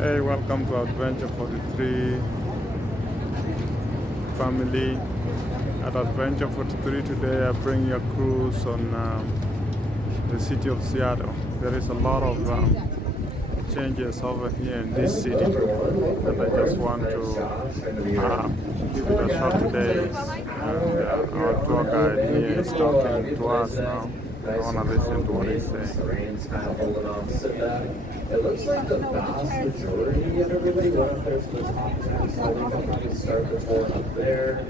Hey, welcome to Adventure 43 family. At Adventure 43 today, I bring you a cruise on the city of Seattle. There is a lot of changes over here in this city, and I just want to give it a shot today. And our tour guide here is talking to us now. I want to listen to what he's saying. Rain's kind of holding on, sit back. It looks like the vast majority of everybody went up there to the top 10, so we can start the tour up there.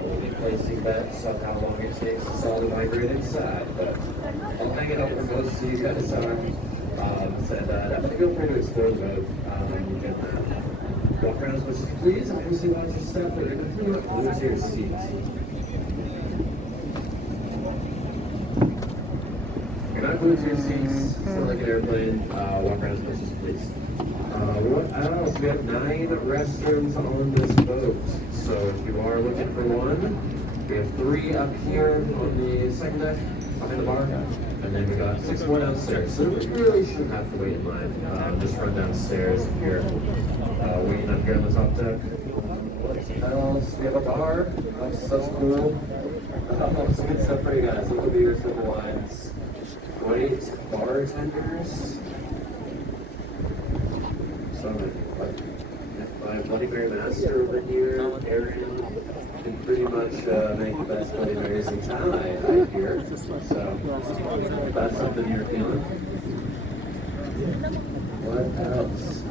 We'll be placing bets on how long it takes us all to migrate inside, but I'll hang it up for most of you guys. And definitely feel free to explore the boat. You can walk around as much as you please, and obviously watch your step, but you're going to feel like glued to your seats. You're not glued to your seats, still like an airplane, walk around as much as you please. What else? We have 9 restrooms on this boat, so if you are looking for one, we have 3 up here on the second deck, behind the bar, and then we got 6 more downstairs. So we really shouldn't have to wait in line. Just run downstairs if you're waiting up here on the top deck. What else? We have a bar. That's cool. Some good stuff for you guys. Local beers, local wines. Great bartenders. My Bloody Mary Master over here, Aaron, can pretty much make the best Bloody Marys in town, I hear. So, if that's something you're feeling. What else?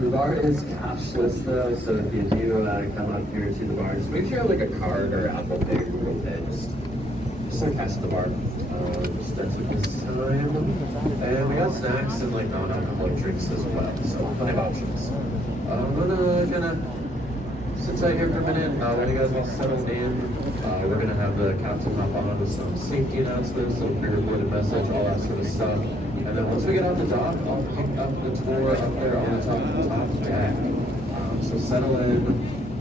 The bar is cashless though, so if you do come up here to the bar, just make sure you have like a card or Apple Pay or Google Pay. Just don't cash at the bar. Just that's a good time. And we got snacks and like non-alcoholic drinks as well, so plenty of options. I'm gonna kind of sit tight here for a minute. When you guys all settled in, we're gonna have the captain hop on with some safety announcements, a pre-recorded message, all that sort of stuff. And then once we get off the dock, I'll pick up the tour up there on the top deck. So settle in,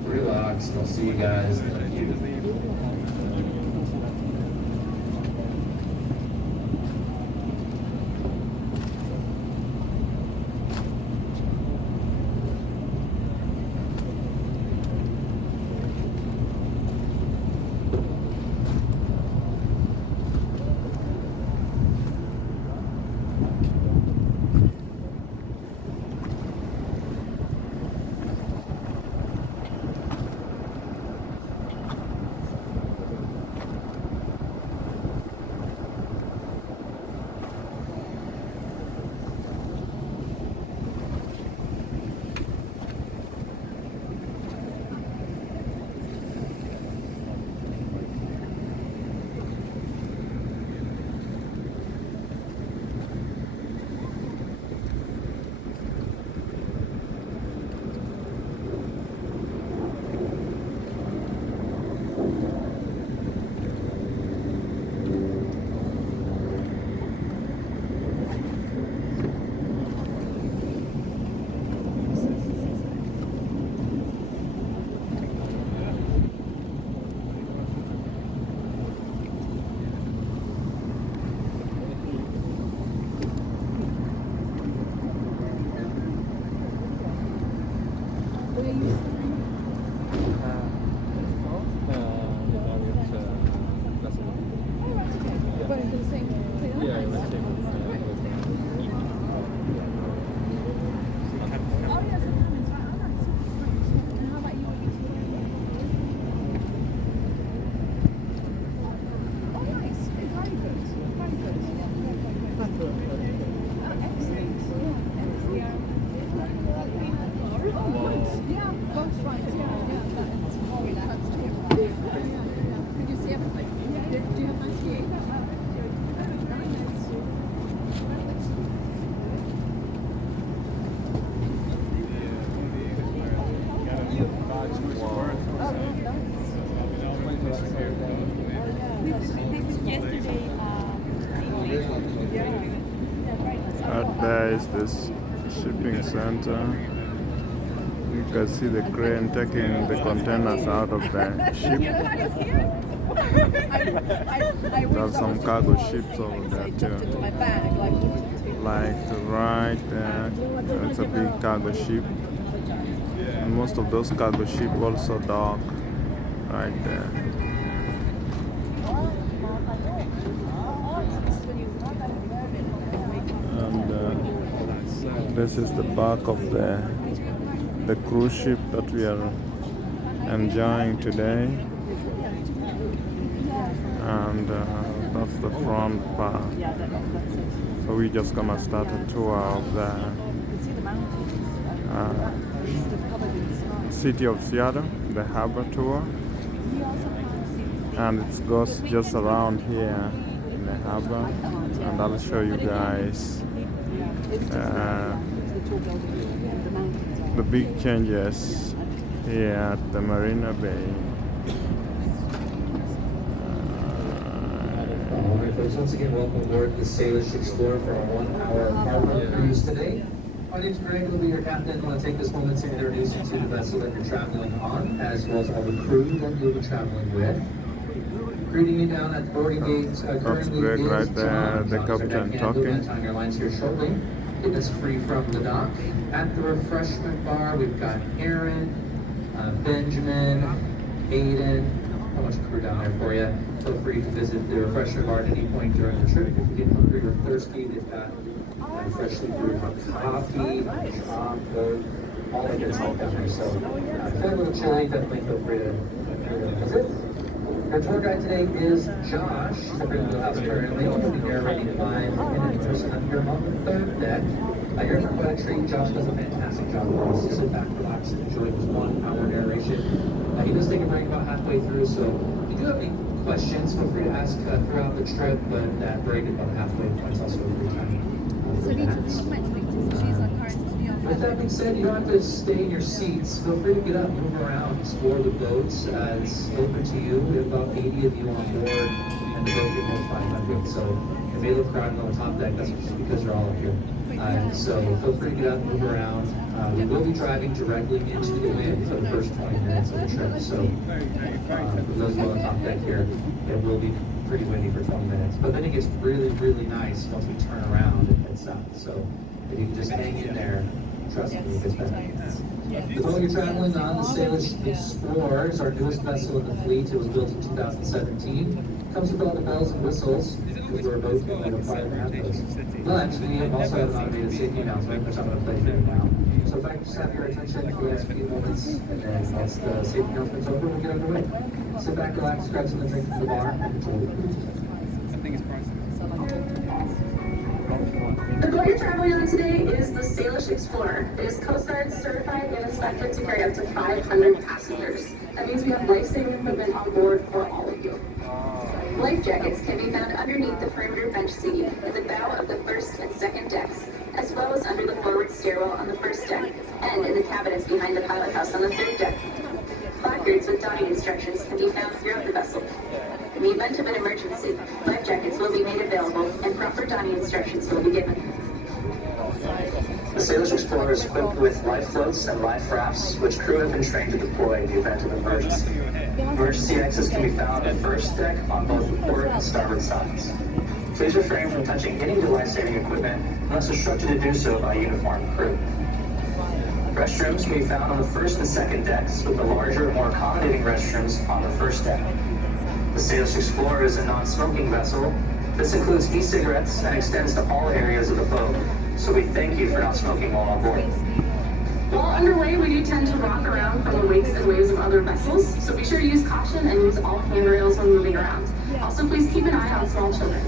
relax, and I'll see you guys in a few. Out there is this shipping center. You can see the crane taking the containers out of the ship. There's some cargo ships over there too. like right there. It's a big cargo ship, and most of those cargo ship also dock right there. And this is the back of the cruise ship that we are enjoying today, and that's the front part. So we're just gonna start a tour of the city of Seattle, the harbor tour, and it goes just around here in the harbor, and I'll show you guys the big changes here at the Marina Bay. Alright folks, once again welcome aboard the Salish Explorer for our 1 hour harbor cruise today. My name's Greg, I'll be your captain. I want to take this moment to introduce you to the vessel that you're traveling on, as well as all the crew that you'll be traveling with. Greeting you down at the boarding gate currently Greg is right there, John. the John's our captain deckhand. We'll talking. time your lines here shortly. Getting us free from the dock. At the refreshment bar, we've got Aaron, Benjamin, Aiden, a bunch of crew down there for you. Feel free to visit the refreshment bar at any point during the trip. If you get hungry or thirsty, they've got freshly brewed coffee, chocolate, all that good stuff down there. So if you're a little chilly, definitely feel free to visit. Our tour guide today is Josh. He's up in the wheelhouse currently. He'll be here ready to live in person up here on the third deck. You're in for quite a treat. Josh does a fantastic job for us. Sit back, relax, and enjoy his 1 hour narration. He does take a break about halfway through, so if you do have any questions, feel free to ask throughout the trip, but that break at about the halfway point is also a great time. With that being said, you don't have to stay in your seats. Feel free to get up, move around, explore the boats. It's open to you. We have about 80 of you on board, and the boat can hold 500. So it may look crowded on the top deck. That's just because you're all up here. So feel free to get up, move around. We will be driving directly into the wind for the first 20 minutes of the trip. So for those who are on the top deck here, it will be pretty windy for 20 minutes. But then it gets really, really nice once we turn around and head south. So if you can just hang in there, trust me, it gets better. The boat you're traveling on, the Salish Explorer, is our newest vessel in the fleet. It was built in 2017. Comes with all the bells and whistles, because we're a boat and we require to have those. But we also have an automated safety announcement, which I'm going to play for you now. So if I can just have your attention for the next few moments, and then once the safety announcement's over, we'll get underway. Sit back, relax, grab something to drink from the bar, and enjoy the cruise. The boat you're traveling on today is the Salish Explorer. It is Coast Guard certified and inspected to carry up to 500 passengers. That means we have life-saving equipment on board for all of you. Life jackets can be found underneath the perimeter bench seat in the bow of the first and second decks, as well as under the forward stairwell on the first deck, and in the cabinets behind the pilot house on the third deck. Placards with donning instructions can be found throughout the vessel. In the event of an emergency, life jackets will be made available and proper donning instructions will be given. The Salish Explorer is equipped with life floats and life rafts, which crew have been trained to deploy in the event of emergency. Emergency exits can be found on the first deck on both the port and starboard sides. Please refrain from touching any of the life-saving equipment unless instructed to do so by a uniformed crew. Restrooms can be found on the first and second decks, with the larger, more accommodating restrooms on the first deck. The Salish Explorer is a non-smoking vessel. This includes e-cigarettes and extends to all areas of the boat, so we thank you for not smoking while on board. While underway, we do tend to rock around from the wakes and waves of other vessels, so be sure to use caution and use all handrails when moving around. Also, please keep an eye on small children.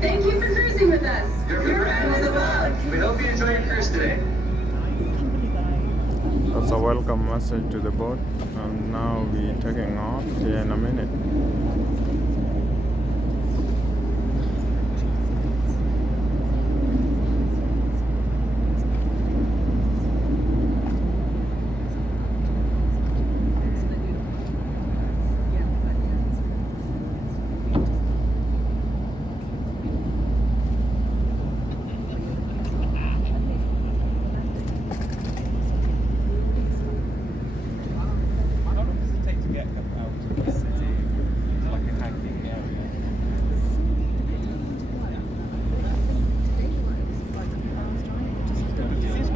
Thank you for cruising with us. You're on the boat. We hope you enjoy your cruise today. That's a welcome message to the boat, and now we're taking off here in a minute.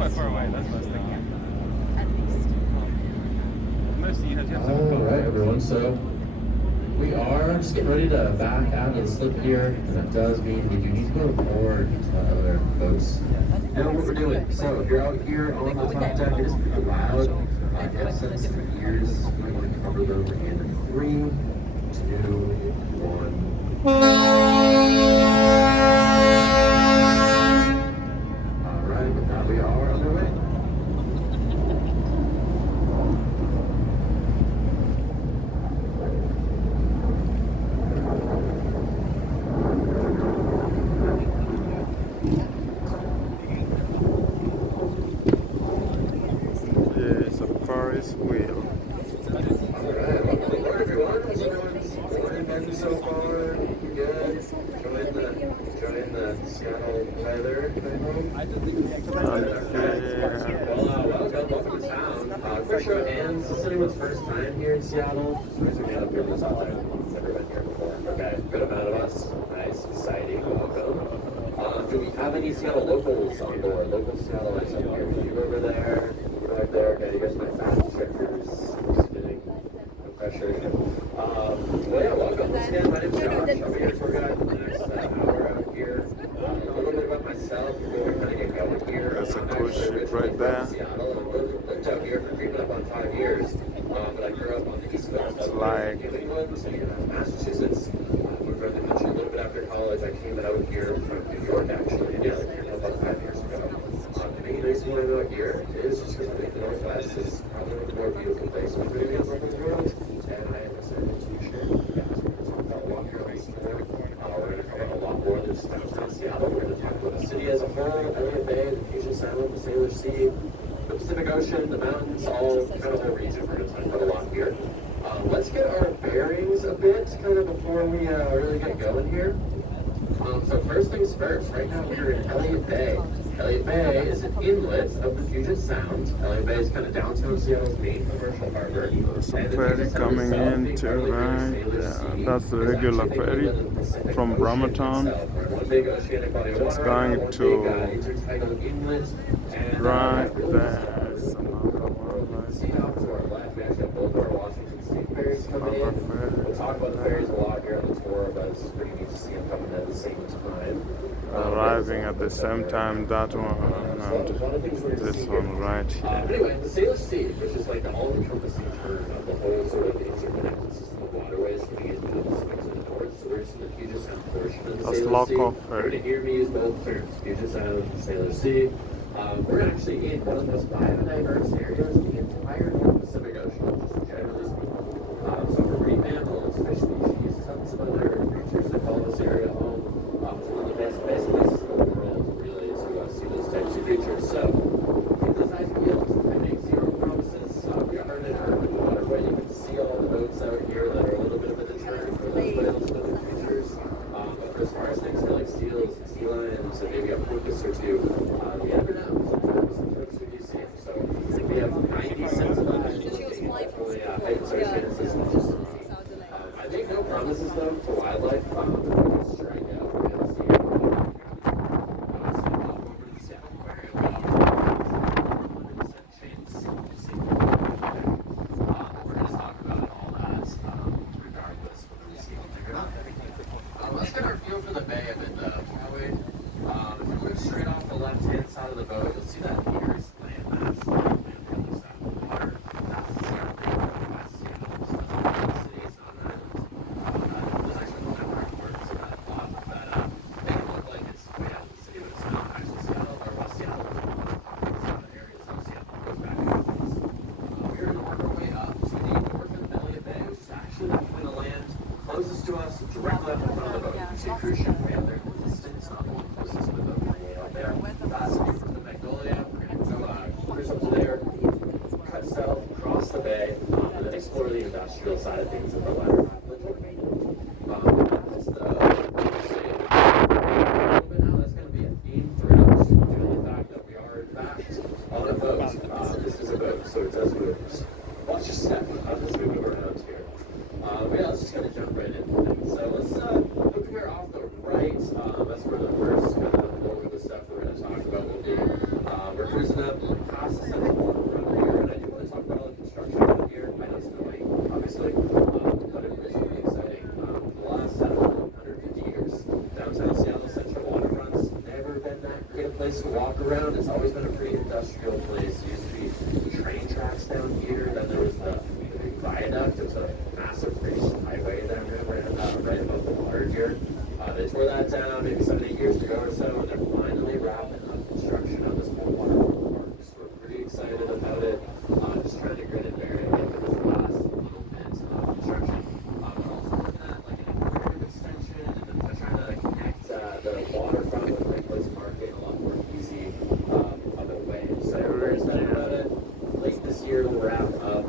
that far away. That's what I was thinking. At least. Mostly, you have to have All right, everyone. So we are just getting ready to back out of the slip here, and that does mean we do need to go to board other folks. Know what we're doing. So if you're out here on the top deck, it is pretty loud. Get sets of ears. We want to cover them in 3, 2, 1. All right, now we are underway. It's a Ferris wheel. Alright, welcome aboard everyone. How's everyone's morning been so far? Good? Enjoying the Seattle weather, I hope? Welcome to town. Quick show of hands. Is this anyone's first time here in Seattle? Raise your hand up here this time. Never been here before. Okay, good amount of us. Nice, exciting. Welcome. Do we have any Seattle locals on board? Local Seattleites up here? You over there? Right there. Okay, you guys my fact checkers. Just kidding. No pressure. Well, yeah, welcome. Once again, my name's Josh. I'll be your tour guide for the next hour out here. A little bit about myself before we kind of get going here. That's a cool ship right there. Seattle. I've lived out here for creeping up on 5 years. But I grew up on the East Coast. It's like New England, Massachusetts. Moved around the country a little bit after college. I came out here from New York, actually. Yeah, like here about 5 years ago. The main reason why I'm out here is just because I think the Northwest is probably one of the more beautiful places to be in the world. And I am decided to share with you guys. We're going to talk about a lot here on this tour. We're going to cover a lot more than just downtown Seattle. We're going to talk about the city as a whole, Elliott Bay, the Puget Sound, the Sailor Sea, the Pacific Ocean, the mountains, all kind of the whole region. We're going to talk about a lot here. Let's get our bearings a bit kind of before we really get going here. So first things first, right now we're in Elliott Bay. Elliott Bay is an inlet of the Puget Sound. Elliott Bay is kind of downtown Seattle's main commercial harbor. there's a ferry coming in too, right? Yeah, that's the regular ferry from Bremerton. It's going to right there. It's another one right See now to our left, we actually have both our Washington State ferries coming in. We'll talk about the ferries a lot here on the tour, but it's just pretty neat to see them coming at the same time. arriving at the same time, that one and this one right here. Anyway, the Sailor Sea, which is like the all-encompassing term of the whole sort of interconnected system of waterways coming into the Pacific to the north. So we're just in the Puget Sound portion of the That's Sailor Sea. local You're going to hear me use both terms, Puget Sound and Sailor Sea. We're actually in one of the most biodiverse areas in the entire North Pacific Ocean, just generally speaking. So for marine mammals, fish species, tons of other creatures that call this area home. It's one of the best places in the world, really, to see those types of creatures. So keep those eyes peeled. I make zero promises. We are in an urban waterway. You can see all the boats out here that are a little bit of a deterrent for those whales and other creatures. But for as far as things like seals and sea lions and maybe a porpoise or two, we never know. Sometimes we do see them. So I think we have 90 cents of that. Hopefully, heightens our chances. I make no promises though for wildlife. If we can strike out, we're going to see it. So over to the Seattle Aquarium. 100% chance to see it. We're going to talk about all that regardless whether we see anything or not. Let's get our feel for the bay a bit though, shall we? If we look straight off the left-hand side of the boat, you'll see that nearest landmass on the other side of the water. That's Seattle, West Seattle. So that's one of the cities on that. There's actually one of our words that I thought that make it look like it's way out of the city, but it's not actually Seattle or West Seattle. It's not the area of Seattle. It goes back and forth. We're on our way up to the north of Elliott Bay, which is actually the point of land closest to us, directly up in front of the boat. You see a cruise ship way out there in the distance, not the one closest to the boat, way out there. That's the view from the Magnolia. We're going to go cruise up to there, cut south, cross the bay, and then explore the industrial side of things in the latter half of the tour. That's the but now that's going to be a theme throughout, just due to the fact that we are in fact on a boat. This is a boat, so it does move. Watch your step as we move around here. But yeah, let's just kind of jump right in. So let's look here off the right. That's where the first kind of bulk of the stuff we're going to talk about will be. We're cruising up place to walk around. It's always been a pretty industrial place. There used to be train tracks down here. Then there was the big viaduct. It was a massive race highway down here right above the water here. They tore that down maybe 7, 8 years ago or so, and they're finally wrapping up construction of this whole waterfront park. So we're pretty excited about it. Just trying to grin and bear it, get this last little bit of construction. But also looking at like an aquarium extension, and then trying to connect the waterfront with Nicholas Market in a lot more easy other way. So we're very excited about it. Late this year we'll wrap up.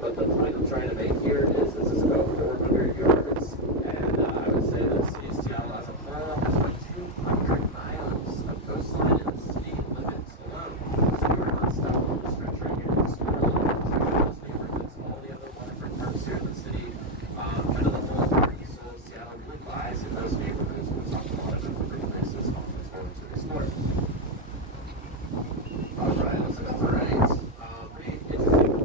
But the point I'm trying to make here is this is about 400 yards, and I would say the city of Seattle as a whole has about 200 miles of coastline in the city limits alone. So we're not stopping on the stretch right here. Just really checking out those neighborhoods, all the other waterfront parks here in the city, kind of the whole party. So Seattle really lies in those neighborhoods. We're talking a lot about the great places on the tour to explore. All right, let's look up the right. Pretty interesting.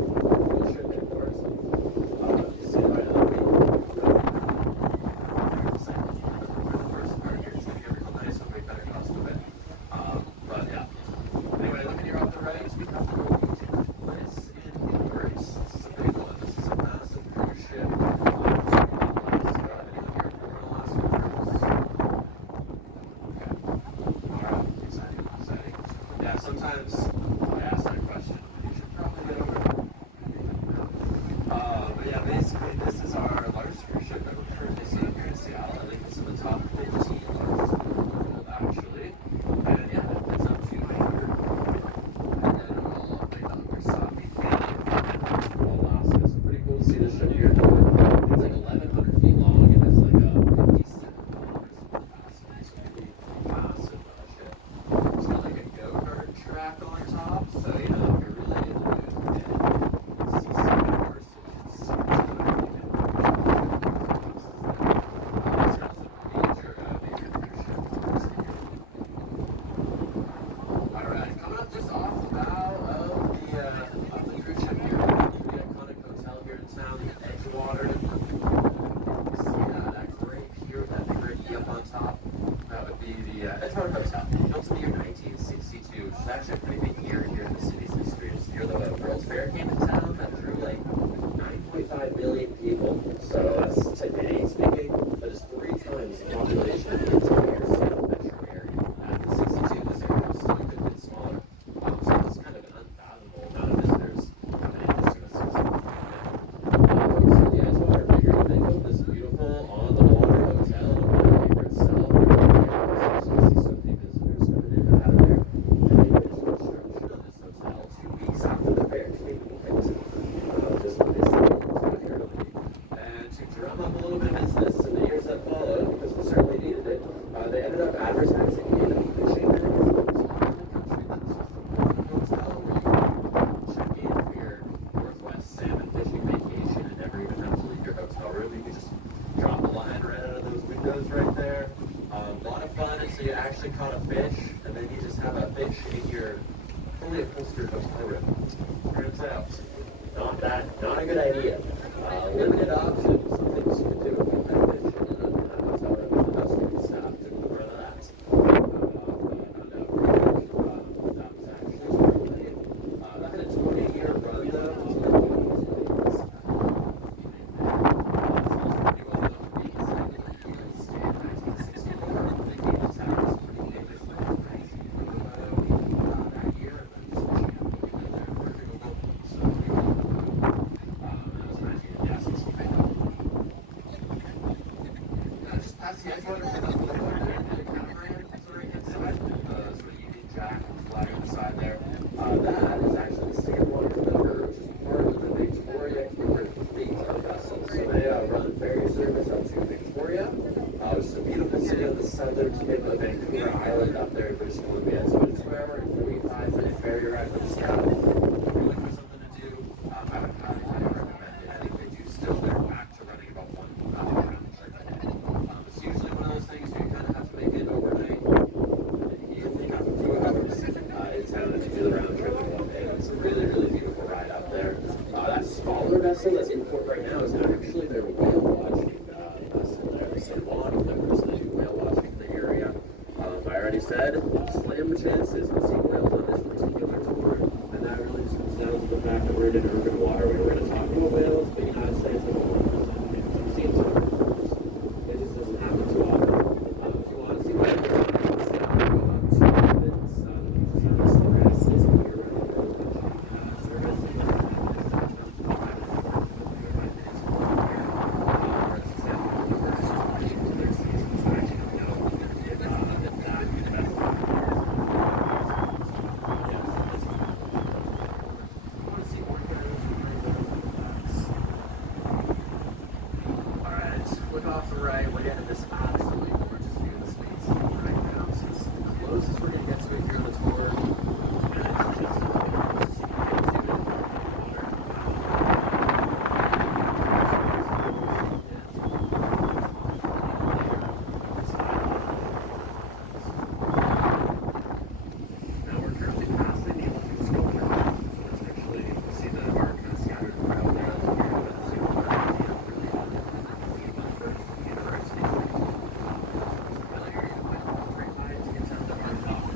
Sometimes I ask that question, you should probably get over it. But yeah, basically this is our largest cruise ship that we're currently seeing here in Seattle. I think it's in the top 15 largest in the world actually. And yeah, it fits up to Vancouver. And then all up like Nagasaki, Alaska. So pretty cool to see this ship here. It's like 1,100 feet long and has like a 57 kilometers of capacity. So pretty massive ship. It's got like a go-kart track on top, so you know, if you're really into it, and see some horses, it's a major cruise ship. Alright, coming up just off the bow of the cruise ship here, the iconic hotel here in town, the Edgewater. You see that great pier with that big red E up on top. That would be the Edgewater Hotel, built in the year 1962, which is actually a pretty big year here in the city's history. It's the year the World's Fair came to town that drew like 9.5 million people. So that's today speaking, that is 3 times the population of the entire Seattle metro area. In 62, this area was still a good bit smaller. So it's kind of an unfathomable amount of visitors coming in just to go see something. Folks at the Edgewater figured they built this beautiful on-the-water hotel for itself. See so many visitors coming in and out of there. And they finished construction on this hotel 2 weeks after the fair came to be hit. Just when they started to here early. And to drum up a little bit of business in the years that followed, because we certainly needed it, they ended up advertising in a fishing magazine in the country that this was the one hotel where you could check in for your Northwest salmon fishing vacation and never even have to leave your hotel room. You could just drop a line right out of those windows right there. A lot of fun until you actually caught a fish, and then you just have a fish in your fully upholstered hotel room. Turns out, not a good idea. Limited options, some things you can do if you have fish in a hotel room. The housekeeping staff took the brunt of that. That was actually pretty late. That had a 20-year run though. Past the Edgewater, and the catamaran is right inside. So the Union Jack flag on the side there. That is actually the Stillwater River, which is part of the Victoria Clipper fleet of vessels. So they run ferry service up to Victoria, which is a beautiful city on the southern tip of Vancouver Island up there in British Columbia. So it's 2-hour-and 45-minute ferry ride from Seattle. If you're looking for something to do, I would highly recommend it. I think they do still, they're back to running about 1 hour. It's usually one of those things where you kind of have to make it overnight. You only have a few hours in town if you do the round trip in one day. It's a really, really beautiful ride out there. That smaller vessel that's in port right now is actually their whale watching vessel there. So a lot of members that do whale watching in the area. I already already said, slim chances of seeing whales on this particular tour, and that really just comes down to the fact that we're in an urban waterway. We're going to talk about whales, but you gotta say it's like a 1% chance of seeing some whales. It just doesn't happen too often. If you want to see whales, go up to Evans, service services, and you're running a service. Look off the right, we're getting this absolutely gorgeous view of the space right now. So it's the closest we're going to get to it here on the tour. And it's now we're currently passing the Olympic sculpture. There's actually, you see the art kind of scattered throughout there. University. Really, you're going to put all 3 lines to get down to our top.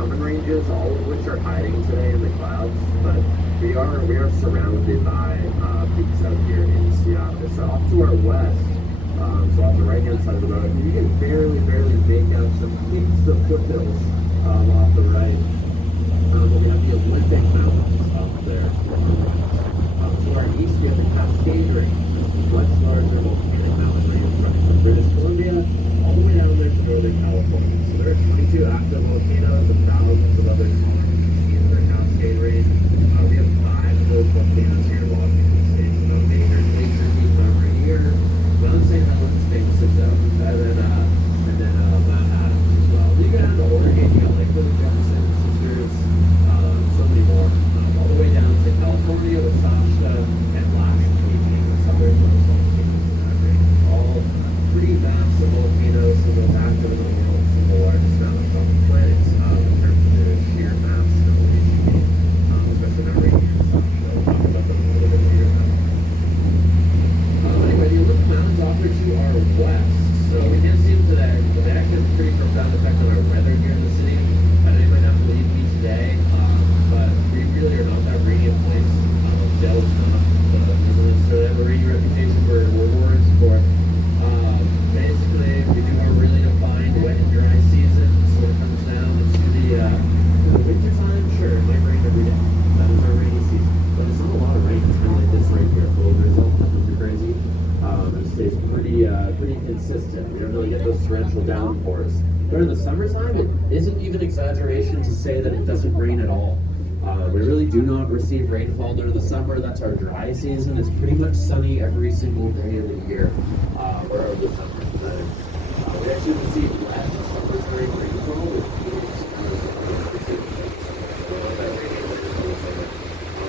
mountain ranges, all of which are hiding today in the clouds. But we are surrounded by peaks out here in Seattle. So off to our west, so off the right-hand side of the road, you can barely make out some peaks of foothills off the right. But we have the Olympic Mountains up there. To our east, we have the Cascade Range, much larger volcanic mountain range running from British Columbia all the way down there to Northern California. So there are 22 active volcanoes and thousands of other smaller ones in the Cascade Range. We have 5 of those volcanoes here in Washington State. So major glacier peaks every year. Mount St. Helens takes 6 out, and then Mount Adams as well. Then you go down to Oregon, you got Lakewood and Jefferson, Sisters, so many more. All the way down to California with Sasha and Lash being the southern most volcanoes in that range. All pretty massive volcanoes, some of the most active in the world, some of the largest mountains on the planet in terms of their sheer mass and elevation, especially that range in Sasha. We'll talk about them a little bit later. Anyway, the Olympic Mountains offer to our west, so we can't see them today, but they actually have a pretty profound effect on our weather here in the city. I know you might not believe me today, but we really are not that rainy a place. Dell is not, doesn't necessarily have a rainy reputation for rewards for. Basically, we do our really defined wet and dry season, so when it comes down to the winter time, sure, it might rain every day. That is our rainy season. But it's not a lot of rain. It's kind of like this right here, full drizzle, nothing too crazy. It stays pretty consistent. We don't really get those torrential downpours. During the summertime, it isn't even exaggeration to say that it doesn't rain at all. We really do not receive rainfall during the summer. That's our dry season. It's pretty much sunny every single day of the year, or of the summer. We actually receive less summertime rainfall with Phoenix.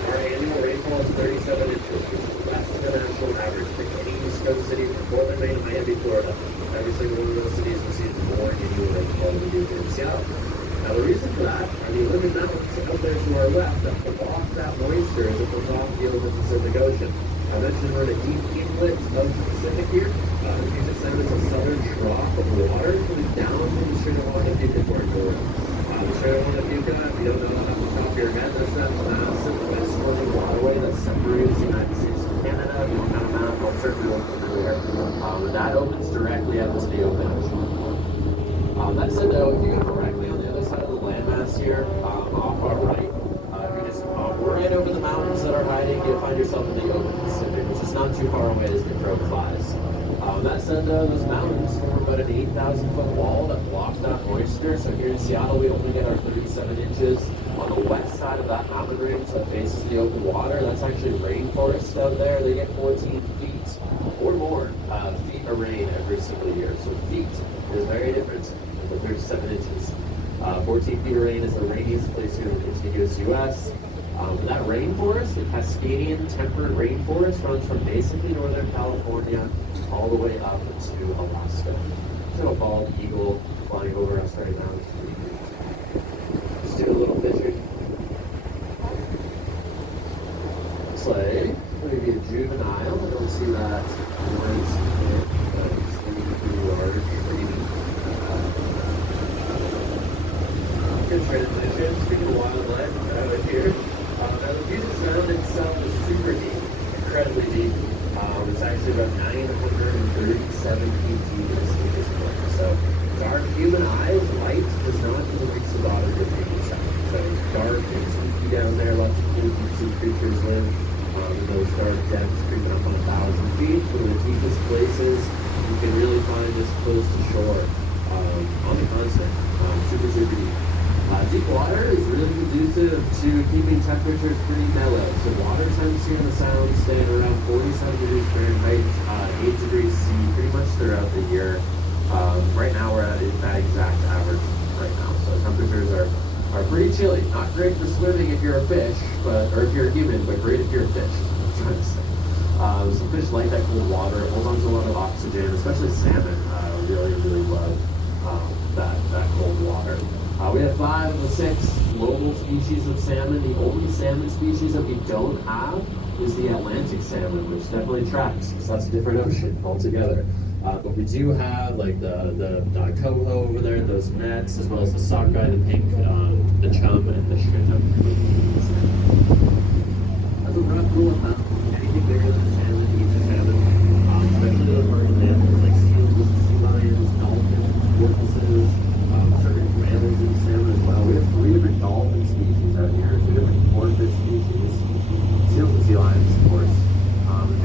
Our annual rainfall is 37 inches, which is less than the national average for any East Coast city from Portland, Maine, to Miami, Florida. Every single one of those cities receives more annual rainfall than we do here in Seattle. Now the reason for that are the Olympic Mountains out there to our left that block that moisture as it goes off the Pacific Ocean. I mentioned we're in a deep inlet of the Pacific here. The Puget Sound is a southern trough of water coming down from the Strait of Juan-Fuca corridor. The Strait of Juan-Fuca, if you don't know that off the top of your head, that's that massive west-northern waterway that separates the United States from Canada. If you don't have a map, I'll certainly look familiar. And that opens directly out into the open ocean. That said, though, if you go directly on the other side of the landmass here, off our right, you just right over the mountains that are hiding, you'll find yourself in the open Pacific, which is not too far away as the crow flies. That said, though, those mountains form about an 8,000-foot wall that blocks that moisture. So here in Seattle, we only get our 37 inches. On the west side of that mountain range that faces the open water, that's actually rainforest out there. They get 14 feet or more feet of rain every single year. So feet is very different than the 37 inches. 14 feet of rain is the rainiest place here in the contiguous U.S. That rainforest, the Cascadian temperate rainforest, runs from basically Northern California all the way up to Alaska. There's a bald eagle flying over us right now. Let's do a little picture. Looks like maybe a juvenile. I don't see that orange here, but it's pretty large. Good transition. Speaking of wildlife, out here. Now the Puget Sound itself is super deep, incredibly deep. It's actually about 937 feet deep in its deepest point. So dark human eyes, light does not even reach the bottom of the Puget Sound. So dark and spooky down there, lots of cool deep sea creatures live in those dark depths, creeping up on 1,000 feet. One of the deepest places you can really find this close to shore on the continent. Super deep. Deep water is really conducive to keeping temperatures pretty mellow. So water temps here in the Sound stay at around 47 degrees Fahrenheit, 8 degrees C pretty much throughout the year. Right now we're at that exact average right now. So temperatures are pretty chilly. Not great for swimming if you're a fish, or if you're a human, but great if you're a fish. That's what I'm trying to say. Some fish like that cold water. It holds on to a lot of oxygen, especially salmon. Really love that cold water. We have 5 of the 6 global species of salmon. The only salmon species that we don't have is the Atlantic salmon, which definitely tracks, because that's a different ocean altogether. But we do have like the coho over there, those nets, as well as the sockeye, the pink the chum and the chinook. That's a rough rule of thumb. Anything bigger than salmon eats salmon, especially those marine mammals like seals, sea lions, dolphins, porpoises, certain whales and salmon as well. We have 3 different dolphin species out here, 2 different porpoise species, seals and sea lions, of course.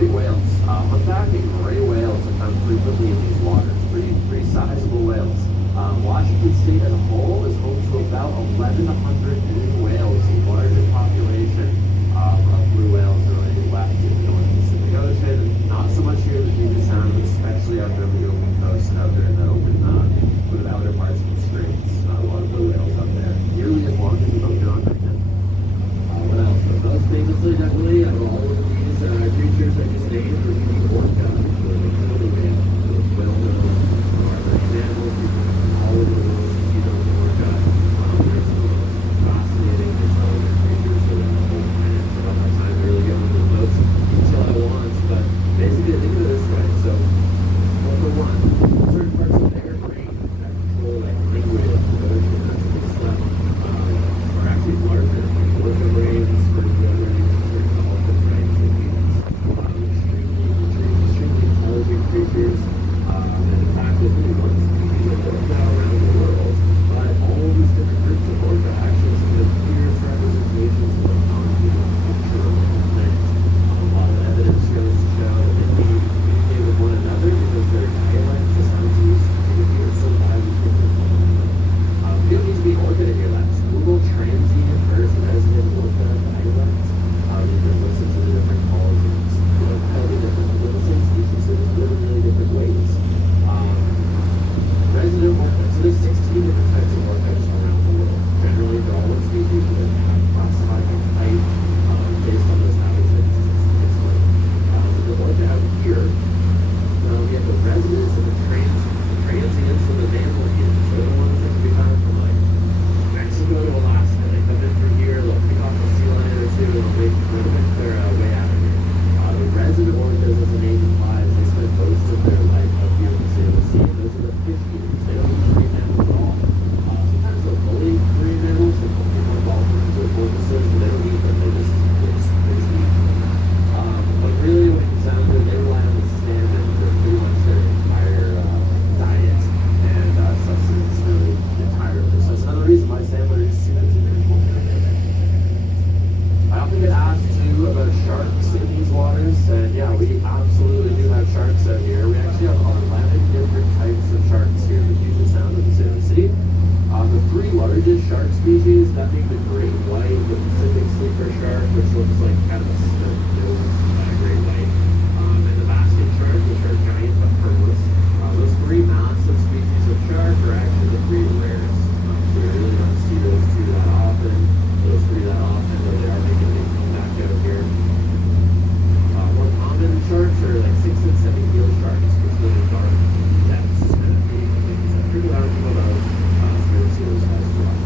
Big whales. Fun fact, gray whales are found frequently in these waters. Pretty sizable whales. Washington State as a whole is home to about 1,100 blue whales, the largest population of blue whales really left in the North Pacific Ocean. Not so much here in the Puget Sound, but especially out there on the open coast and out there in that open, sort of outer parts of the straits. A lot of blue whales out there, nearly as long as the boat you're on right now. What else? Most famously, definitely, out of all of these creatures I just named, we're going to be orca, or the killer whale, the well-known marine animals. All over the world, you know, the orca. They're some of the most fascinating, intelligent creatures that have the whole planet. So I don't have time to really get into the most detail I want, but basically, think of it this way. So, number one, certain parts of their brain that control like language, emotion, that sort of stuff, are actually larger. Like orca brains, spermia brains, certain dolphin brains, extremely intelligent creatures. And in fact, there's only one species of orca around the world, but all these different groups of orca actually some of the clearest representations of the non-human culture of the planet. A lot of evidence goes to show that they can communicate with one another because their dialect just sounds used to communicate so widely different from one another. You don't need to be an orca to hear that. Just Google transient versus resident orca dialect. You can listen to the different calls and totally different. They're the same species, they just live in really different ways. Resident orca. So there's 16 different types of orcas around the world. Generally, they're all one species, but they're classified by type based on those habitats. The orca out here, we have the residents and the transients and the mammal humans. They're the ones that can be found from like Mexico to Alaska. They come in through here, they'll pick off a sea lion or two, and they'll make their way out of here. The resident orcas, as the name implies, they spend most of their life up here in the Salem Sea. Those are the fish eaters. They don't eat marine mammals at all. Sometimes they'll bully marine mammals, so they'll pick on dolphins or porpoises, but they don't eat them. They just eat them. But really, when it comes down to it, they rely on the salmon for pretty much their entire diet and sustenance, really entirely. So that's another reason why salmon are super important. I often get asked too about sharks in these waters, and yeah, we absolutely do have sharks out here. We actually have 11 different types of sharks here in the Puget Sound of the Salem Sea. The 3 largest shark species, that being the great white, the Pacific sleeper shark, which looks like kind of a nose great white, and the basket shark, which are giant but harmless. Those 3 massive species of shark are actually the 3 rarest. So we really don't see those 2 that often, those 3 that often, though they are making a big comeback out here. More common sharks are like 6 and 7 gill sharks, which live in dark depths and pretty large about 0 size as well.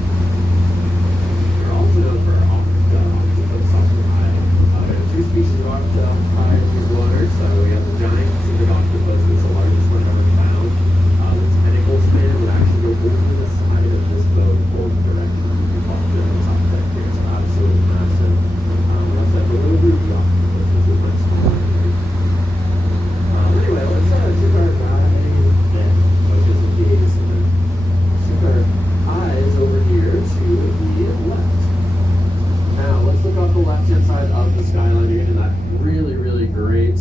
They're also known for our octopus octopi. There are 2 species of octopi in these waters. We have the giant Pacific octopus, which is the largest one ever found. The tentacle span would actually go over the side of this boat in both directions. You can follow it on the top deck here. It's absolutely massive. That's like a little ruby octopus, which is much smaller. Anyway, let's shoot our which is the gaze, and then shoot our eyes over here to the left. Now, let's look off the left-hand side of the skyline. You're getting that really, really great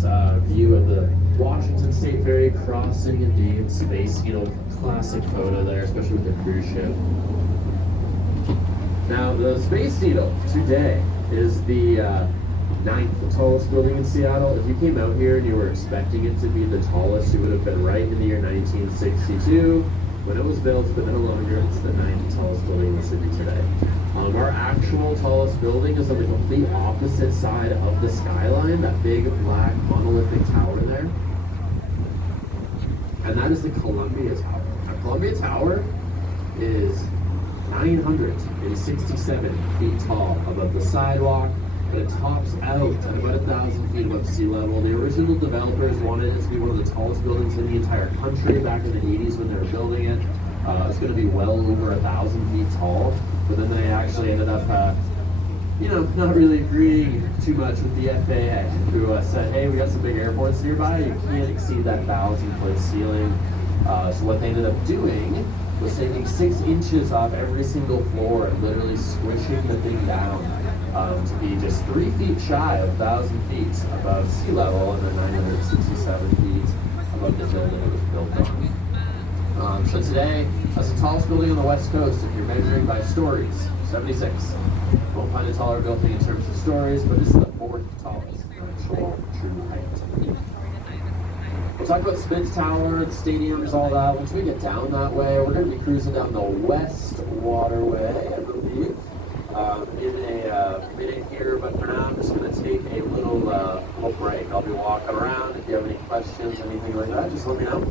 view of the Washington State Ferry crossing Indian Space Needle. Classic photo there, especially with the cruise ship. Now, the Space Needle today is the 9th tallest building in Seattle. If you came out here and you were expecting it to be the tallest, you would have been right in the year 1962 when it was built, but no longer. It's the 9th tallest building in the city today. Our actual tallest building is on the complete opposite side of the skyline, that big black monolithic tower there. And that is the Columbia Tower. Now, Columbia Tower is 967 feet tall above the sidewalk, but it tops out at about 1,000 feet above sea level. The original developers wanted it to be one of the tallest buildings in the entire country back in the 80s when they were building it. It's going to be well over 1,000 feet tall. But then they actually ended up, not really agreeing too much with the FAA, who said, hey, we got some big airports nearby, you can't exceed that 1,000-foot ceiling. So what they ended up doing was taking 6 inches off every single floor and literally squishing the thing down to be just 3 feet shy of 1,000 feet above sea level and then 967 feet above the building it was built on. So today, that's the tallest building on the West Coast if you're measuring by stories, 76. Won't find a taller building in terms of stories, but it's the 4th tallest actual true height. We'll talk about Smith Tower, the stadiums, all that. Once we get down that way, we're going to be cruising down the West Waterway, I believe, in a minute here. But for now, I'm just going to take a little break. I'll be walking around. If you have any questions, anything like that, just let me know.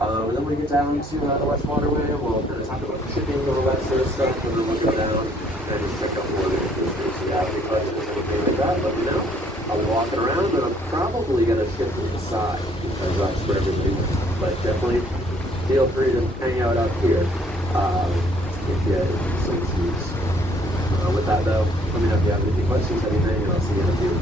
And then we get down to the West Waterway, and we'll kind of talk about shipping and all that sort of stuff, and then we'll go down and just check out more of the if you have any questions or anything like that, let me know. I'll be walking around, and I'm probably going to shift to the side because that's where everything is. But definitely feel free to hang out up here if you so choose. With that, though, let me know if you have any questions, anything, and I'll see you in a few.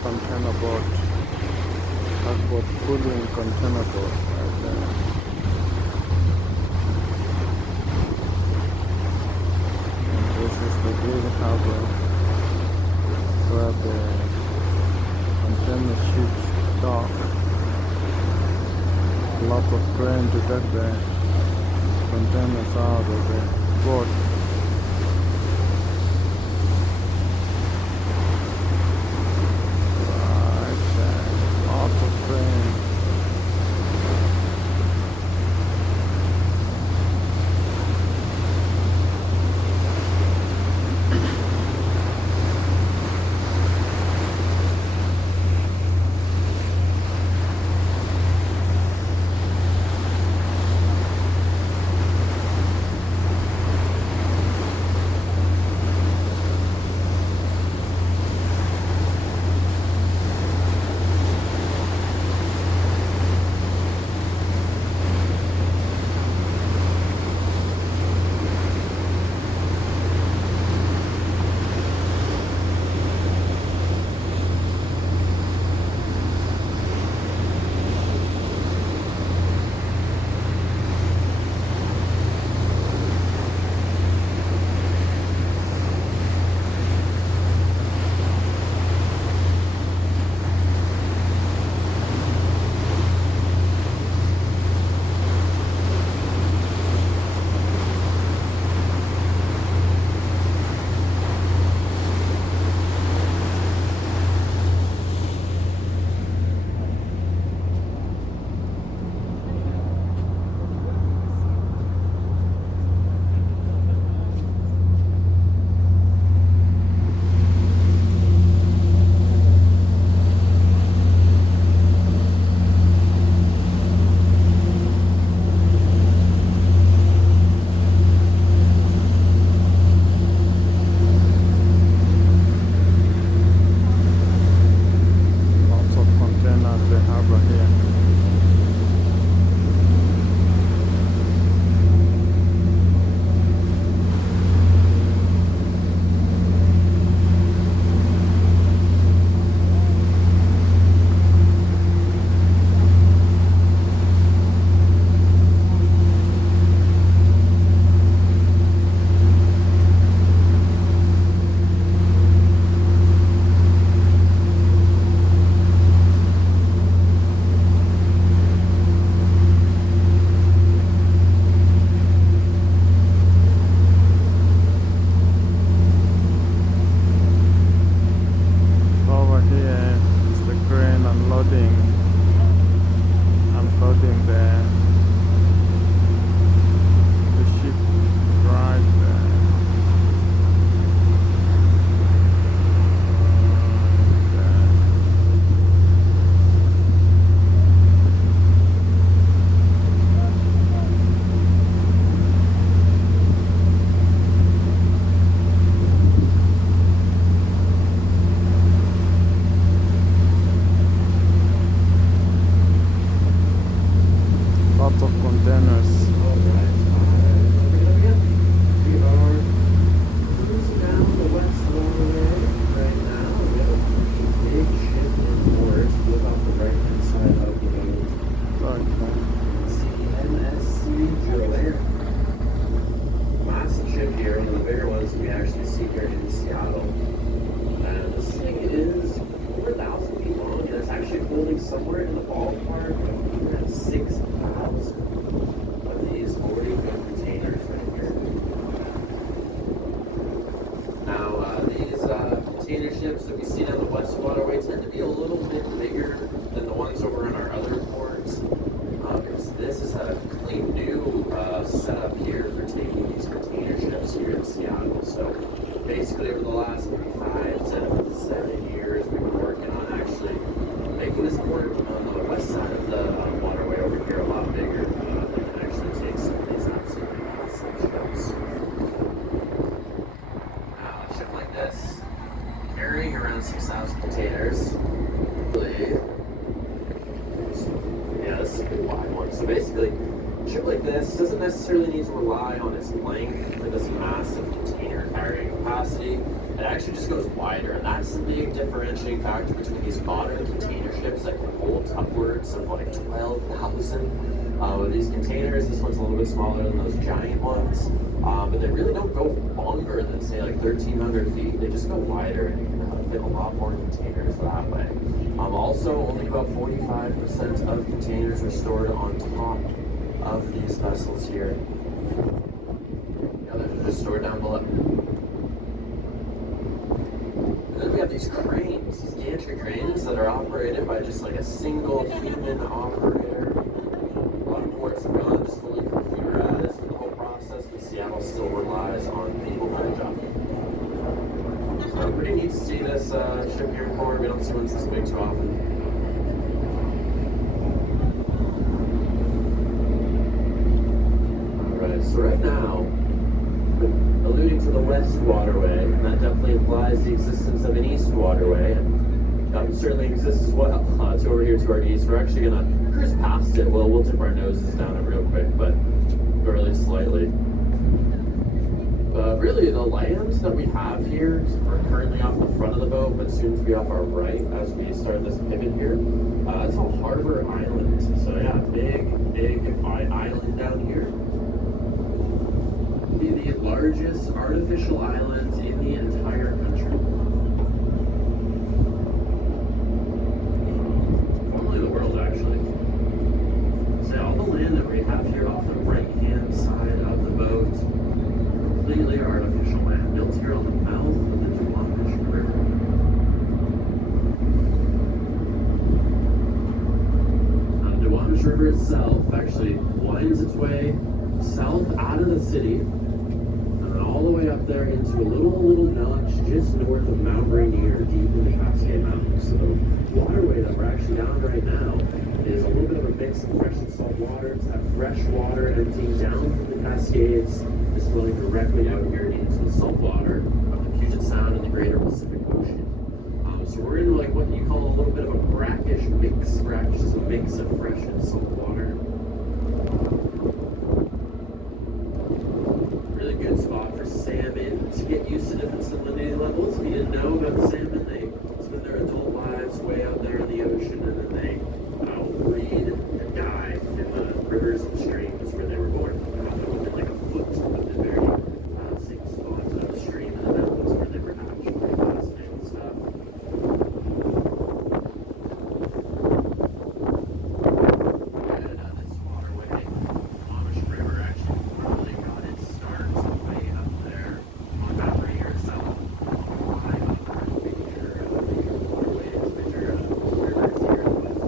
Container boat, tugboat pulling container boat right there. And this is the green harbor where the container ships dock. A lot of crane to get the containers out of the port. unloading the ship right there. Lots of containers. Alright, we are cruising down the West Waterway right now. We have a big ship in port. Look off the right hand side of the boat. It's the MSC Joair. Massive ship here, one of the bigger ones we actually see here in Seattle. And this thing is over 1,000 feet long, and it's actually holding somewhere in the ballpark of 106,000 of these 40-foot containers right here. Now, these container ships that we see down the West Waterway tend to be a little bit bigger than the ones over in our other ports, because this is a completely new setup here for taking these container ships here in Seattle. So basically over the last maybe 5 to 7 years, we've been working on actually making this port on the west side of the waterway over here a lot bigger. That can actually take some of these absolutely massive ships. Now, a ship like this, carrying around 6,000 containers, yeah, this is a pretty wide one. So basically, a ship like this doesn't necessarily need to rely on its length for this massive container carrying capacity. It actually just goes wider, and that's the big differentiating factor between these modern container ships that can hold upwards of like 12,000. With these containers, this one's a little bit smaller than those giant ones, but they really don't go longer than say like 1,300 feet. They just go wider, and you can fit a lot more containers that way. Also, only about 45% of containers are stored on top of these vessels here. The others are just stored down below. And then we have these cranes, these gantry cranes that are operated by just like a single human operator. A lot of ports have gone just fully computerized for the whole process, but Seattle still relies on people by job. So pretty neat to see this ship here in port. We don't see ones this big too often. Alright, so right now, alluding to the West Waterway, and that definitely implies the existence of an East Waterway, and that certainly exists as well. It's over here to our east. We're actually going to cruise past it. Well, we'll dip our noses down it real quick, but really slightly. Really, the land that we have here, we're currently off the front of the boat, but soon to be off our right as we start this pivot here. It's a harbor island. So yeah, big island down here. Be the largest artificial island in the entire country. Probably the world, actually. So all the land that we have here off the right-hand side of the boat, completely artificial land, built here on the mouth of the River. The River itself actually winds its way south out of the city, and then all the way up there into a little notch just north of Mount Rainier, deep in the Cascade Mountains. So the waterway that we're actually down right now is a little bit of a mix of fresh and salt water. It's that fresh water emptying down from the Cascades, is flowing directly out here into the salt water of the Puget Sound and the greater Pacific Ocean. So we're in like what you call a little bit of a brackish mix. Brackish is a mix of fresh and salt water. Really good spot for salmon to get used to different salinity levels. If you didn't know about salmon, they spend their adult lives way out there in the ocean, and then they breed and die in the rivers and streams where they were born. Within like a foot of the very same spot of the stream, and then that was where they were hatched. Pretty fascinating stuff. This waterway, Amish River, actually really got its start way up there on Mount Rainier itself. High up there, major waterways, major rivers here in the West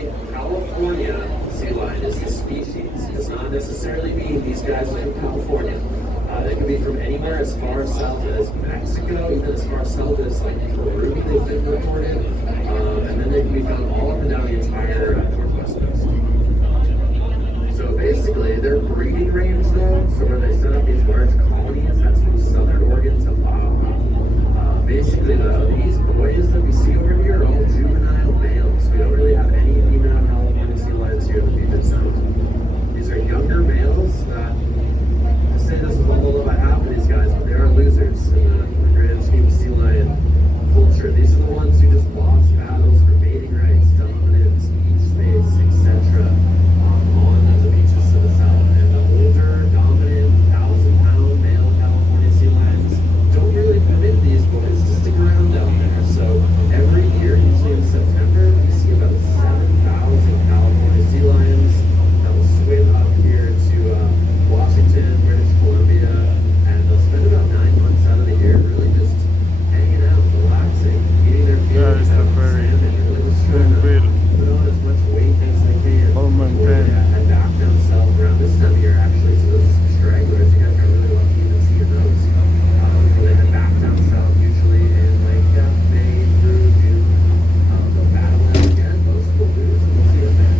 a California sea lion is the species. It does not necessarily mean these guys are from California. They could be from anywhere as far south as Mexico, even as far south as like Peru. They've been reported, and then they can be found all up and down the entire northwest coast. So basically, their breeding range, though, so where they set up these large colonies, that's from southern Oregon to Baja. Basically, these boys that we see over here are all juvenile males. We don't really have any female California sea lions here in the Puget Sound. These are younger males that, I say this with all the love I have for these guys, but they are losers in the grand scheme of sea lion culture. These are the ones who just lost battles for mating rights, dominance, beach space, etc. on the beaches to the south. And the older, dominant, 1,000-pound male California sea lions don't really permit these boys to stick around down there. So every year, usually in September, we see about 7,000 California sea lions that will swim up here to Washington, British Columbia, and they'll spend about 9 months out of the year really just hanging out, relaxing, eating their food, That is the having very salmon, really just trying to real put on as much weight as they can well before they maintained. head back down south around this time of year, actually. So those stragglers, you guys are really lucky to see those before they head back down south, usually in like May through June. They'll battle out again. Most will lose, and we'll see them back.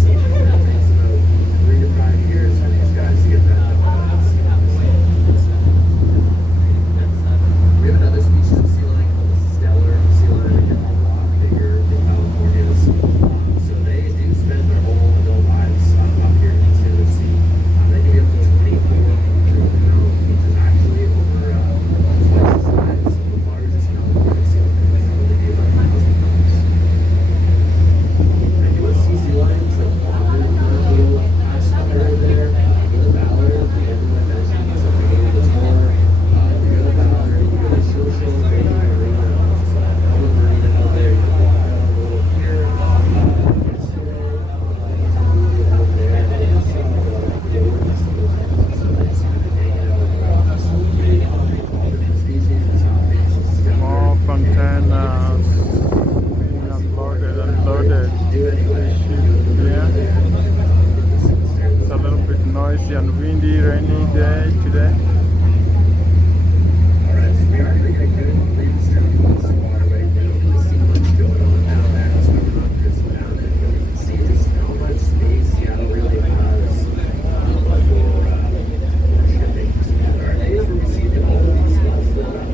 So it takes about 3 to 5 years for these guys to get back up. We have another species of sea lion called the stellar sea lion. They're a lot bigger than California's. So they do spend their whole adult lives up here in the Taylor Sea. They can be up to 24 pounds, which is actually over twice the size of the largest California sea lion, which would only be about 1,000 pounds. And you want to see sea lions like walking in a little spire there. In the Ballard, the end of my mention, is a big the tour. If you go to Ballard, you go to Social, Baby Marina, public marina out there, you can walk out a little pier. Yesterday, out there, and I saw they were just a little so they just kind of hanging out with some big, all different species, and some big More containers being unloaded and loaded. do anyway. Yeah. It's a little bit noisy and windy, rainy day today. Alright, so we are going to get a good breeze through this waterway. We don't really see much going on down there. That's why we're not cruising down it. But you can see just how much space Seattle really has for shipping. There are days where we see all of these spots filled up.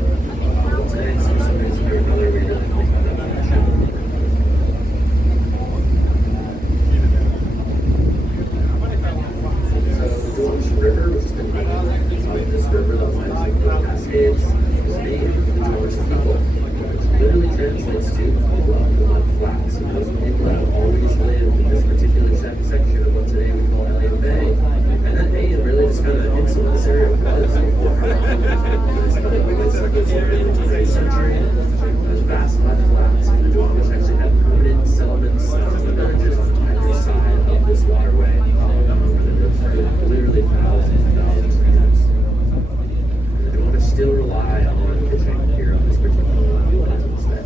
But today, for some reason or another, we really picked up on shipping. So the Duwamish River, which is the name of this river that winds up the Cascades, is named for the Duwamish people, which literally translates to love the mud flats. And those people that have always lived in this particular section of what today we call Elliott Bay. And that name really just kind of hints at what this area was before our in the 20th century. Those vast mud flats, and the Duwamish actually had permanent settlements and villages on either side of this waterway. Literally thousands and thousands of years. And the Duwamish still rely on fishing here on this particular island to this day.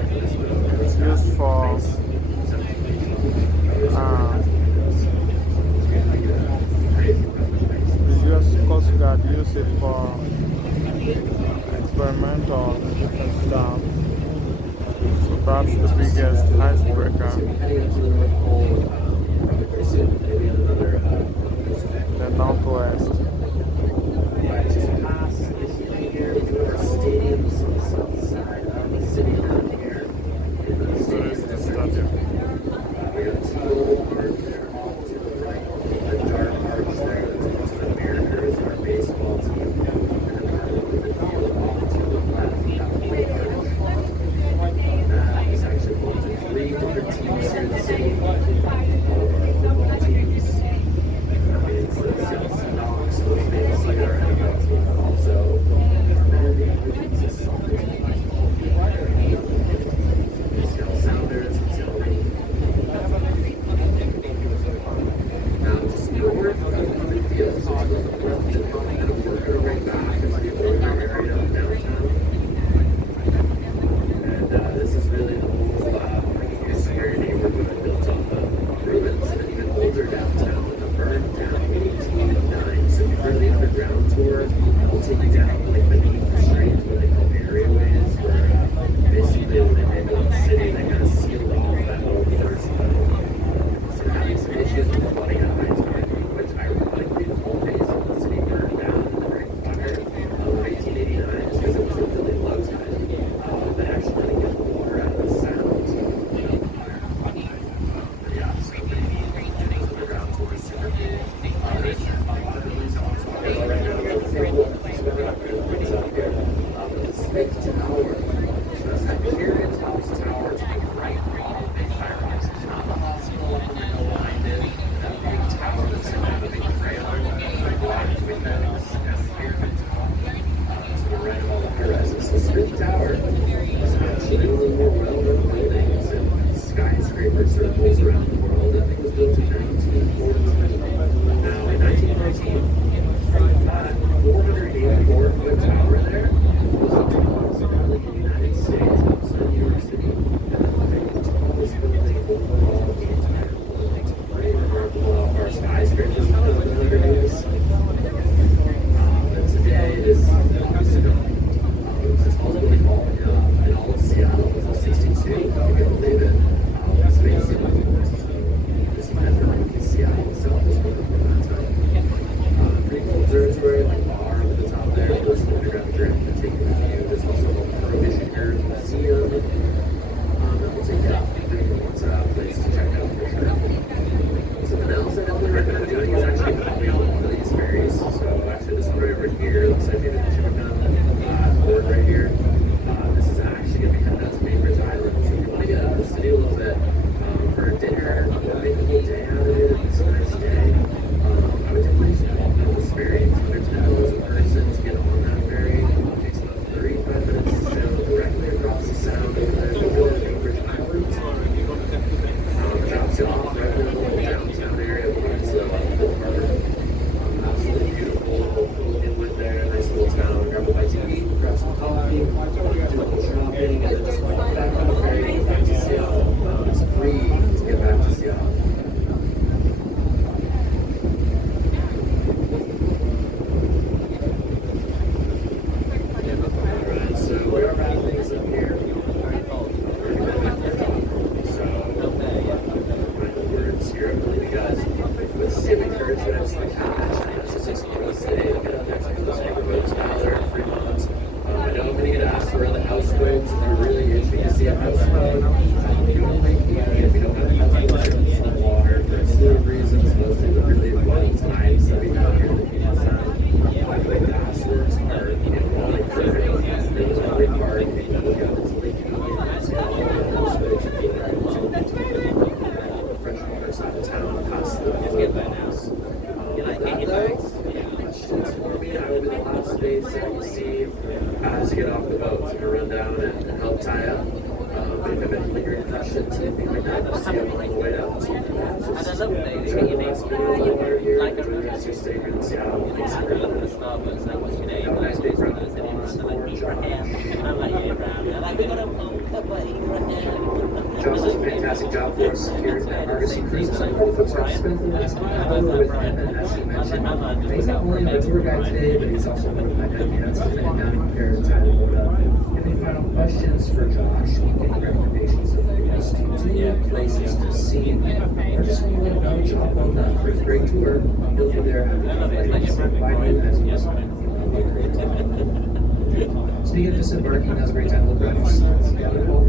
It's used for the US Coast Guard use it for experimental and different stuff. So that's the biggest icebreaker. The Northwest. Just past the here, we do our stadiums on the south side of the city down here. In the stadium. We got two old parks there, all to the right. The dark arch there that's to the Mariners, our baseball team. And then the field off to the left, that white arch. That is actually home to 3 different teams here in the city. All of our football teams. It's the Seattle Seahawks, those famously our NFL team, but also our Major League soccer team. The Seattle Sounders, the Seattle Rangers. Now, just north of the field, so on the left and kind of working our way back into the older area of downtown. And this is really the whole scary neighborhood built on the ruins of an even older downtown. Burned down in 1889. So if you've heard the underground tour, it'll take you down like beneath the streets, what they call areaways, where basically when they made one city, they kind of sealed off that whole first level. So they're having some issues with flooding at high tide, which ironically the whole base of the city burned down in the Great Fire of 1889 because it was a really low tide. They actually had to get the water out of the sound. Yeah, so underground tour is super cool. Big tower. So that's that Carrot House Tower to the right of the big firehouse. There's not a hospital up in the middle behind it. That big tower that's in that big trailer with wide windows and the pyramid top to the right of all the high-rises. So Smith Tower is actually one of the more well-known buildings and skyscraper circles around the world. I think it was built in 1914. Now, in 1914, that 484-foot tower there was the tallest building in the United States outside New York City. And the tallest building overall in the entire world. It's pretty remarkable how far skyscrapers have come in 100 years. And today it is years ago. It was the tallest building in all of Seattle until 62, if you can believe it. Space this measure in Seattle itself is one of that time. Pretty cool observatory, like bar over the top there. There's an underground drink to take you with you. There's also a Prohibition Era Museum that will take you out. It's a place to check out for sure. Something else I definitely recommend doing is actually hopping on one of these ferries. So actually this one right over here looks like maybe the Chippenham board right here. This is actually going to be heading out to Bainbridge Island. So if you want to get out of the city a little bit for dinner, or make a little day out of it, it's a nice day. I would definitely just walk on this ferry. It's under $10 a person to get on that ferry. It takes about 35 minutes to sail directly across the sound over there to Bainbridge Island. It drops you off right in the little downtown area of Winslow Harbor. Absolutely beautiful, full inlet there, nice little town. Grab a bite to eat, grab some coffee, do a little shopping, and then just walk back on the ferry and back to Seattle. It's free to get back to Seattle. Alright, so we are wrapping things up here. So, final words here. I believe you guys with the same encouragement. I was like, let's just explore the city, get out there, check out those neighborhoods, Ballard, Fremont. I know I'm going to get asked where the houseboats, if you're really itching to see a houseboat. You don't make money if you don't have houseboats in the water for a slew of reasons, mostly the really low tides that we have here in the beach side. I think Bass works hard in Raleigh River. There's a great park, and you look out into Lake Union, and see all the houseboats are being able to freshwater side of town, past the house. Questions for me? I will be the last space that you see as you get off the boat. So run down and help tie up. But if you have any lingering questions, anything like that, we'll see you on the way down. Just enjoy the last bit of the water here. Enjoy the rest of your stay here in Seattle. Thanks for have a nice day, brother. fantastic job for us here at RC Cruises. I'm hopeful to have spent the last hour with him, and as he mentioned, he's not only our tour guide today, but he's also one of my good hands to sit down and prepare to title boat up. Any final questions for Josh? Any recommendations of places to do, places to see, or just want to let him know, Job well done for his great tour. He'll be there having a flight by you as he was having a great time. Speaking of disembarking, that was a great time. Look around.